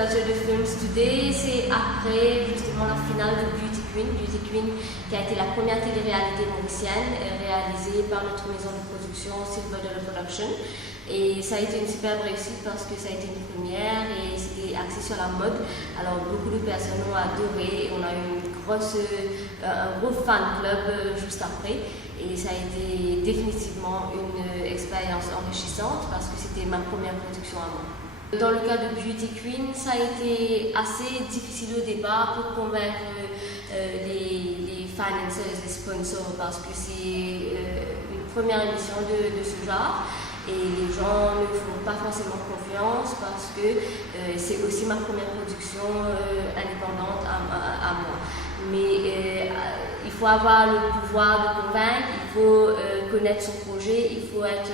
Culture de Films Today, c'est après justement la finale de Beauty Queen. Beauty Queen qui a été la première télé-réalité mauricienne réalisée par notre maison de production Silver Dollar Production. Et ça a été une superbe réussite parce que ça a été une première et c'était axé sur la mode. Alors beaucoup de personnes ont adoré et on a eu un gros fan club juste après. Et ça a été définitivement une expérience enrichissante parce que c'était ma première production à moi. Dans le cas de Beauty Queen, ça a été assez difficile au départ pour convaincre les financiers, les sponsors parce que c'est une première émission de ce genre. Et les gens ne font pas forcément confiance parce que c'est aussi ma première production indépendante à moi. Mais il faut avoir le pouvoir de convaincre, il faut connaître son projet, il faut être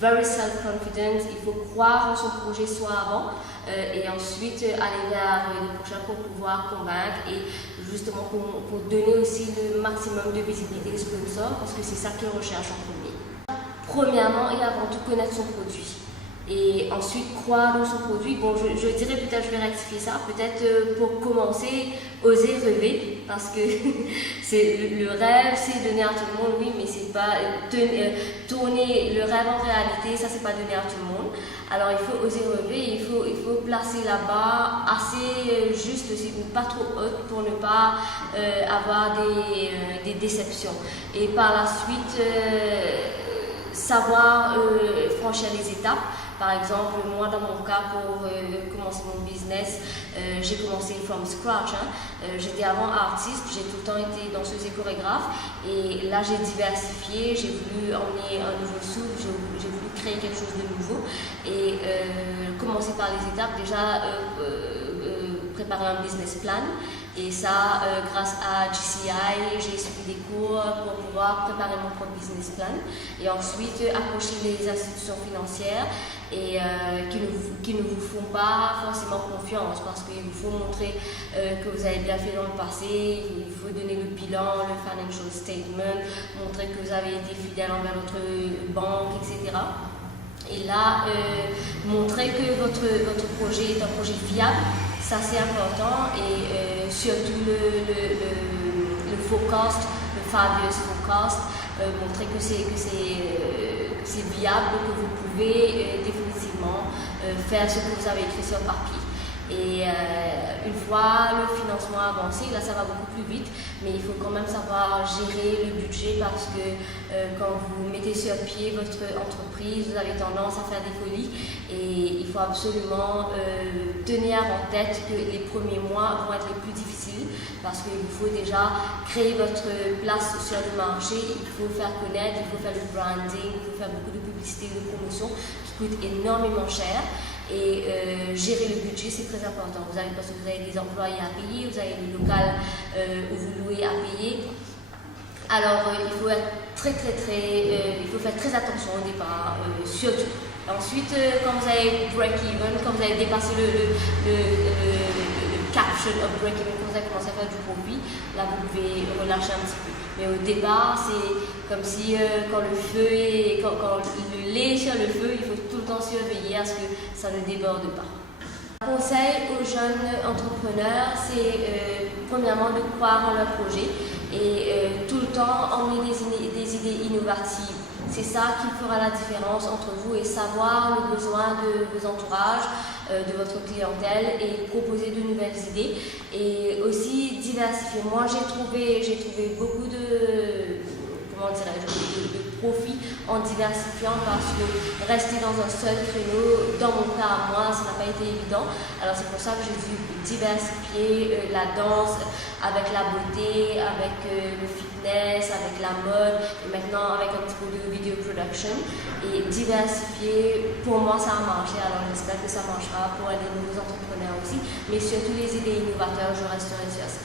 very self-confident, il faut croire en son projet soit avant et ensuite aller vers le prochain pour pouvoir convaincre et justement pour donner aussi le maximum de visibilité aux sponsors parce que c'est ça qu'ils recherchent en premier. Premièrement et avant tout connaître son produit et ensuite croire dans son produit. Bon, je dirais peut-être, je vais rectifier ça, peut-être pour commencer, oser rêver parce que c'est le rêve, c'est donner à tout le monde, oui, mais c'est pas tourner le rêve en réalité, ça c'est pas donner à tout le monde. Alors il faut oser rêver, il faut placer la barre assez juste aussi, pas trop haute pour ne pas avoir des déceptions. Et par la suite, savoir franchir les étapes. Par exemple, moi dans mon cas, pour commencer mon business, j'ai commencé from scratch. J'étais avant artiste, j'ai tout le temps été danseuse et chorégraphe. Et là, j'ai diversifié, j'ai voulu emmener un nouveau souffle, j'ai voulu créer quelque chose de nouveau. Et commencer par les étapes, déjà préparer un business plan. Et ça, grâce à GCI, j'ai suivi des cours pour pouvoir préparer mon propre business plan. Et ensuite, approcher les institutions financières et qui ne vous font pas forcément confiance parce qu'il vous faut montrer que vous avez bien fait dans le passé, il faut donner le bilan, le financial statement, montrer que vous avez été fidèle envers votre banque, etc. Et là, montrer que votre projet est un projet viable. Ça c'est important et surtout le forecast, le 5 years forecast, montrer que c'est viable, que vous pouvez définitivement faire ce que vous avez écrit sur papier. Et une fois le financement avancé, là ça va beaucoup plus vite, mais il faut quand même savoir gérer le budget parce que quand vous mettez sur pied votre entreprise, vous avez tendance à faire des folies et il faut absolument tenir en tête que les premiers mois vont être les plus difficiles parce qu'il vous faut déjà créer votre place sur le marché, il faut faire connaître, il faut faire le branding, il faut faire beaucoup de publicité, de promotion qui coûte énormément cher. Et gérer le budget, c'est très important. Parce que vous avez des employés à payer, vous avez le local où vous louez à payer. Alors il faut être il faut faire très attention au départ, surtout. Ensuite, quand vous avez break-even, quand vous avez dépassé le caption of break-even, quand vous avez commencé à faire du profit, là vous pouvez relâcher un petit peu. Mais au départ, c'est comme si quand le lait est sur le feu, il faut tout le temps surveiller à ce que ça ne déborde pas. Un conseil aux jeunes entrepreneurs, c'est premièrement de croire en leur projet et tout le temps emmener des idées innovatives. C'est ça qui fera la différence entre vous et savoir le besoin de vos entourages, de votre clientèle et proposer de nouvelles idées et aussi diversifier. Moi j'ai trouvé beaucoup de profit en diversifiant parce que rester dans un seul créneau, dans mon cas à moi, ça n'a pas été évident. Alors c'est pour ça que j'ai dû diversifier la danse avec la beauté, avec le fitness, avec la mode et maintenant avec un petit peu de video production. Et diversifier, pour moi ça a marché, alors j'espère que ça marchera pour les nouveaux entrepreneurs aussi. Mais surtout les idées innovateurs, je resterai sur ça.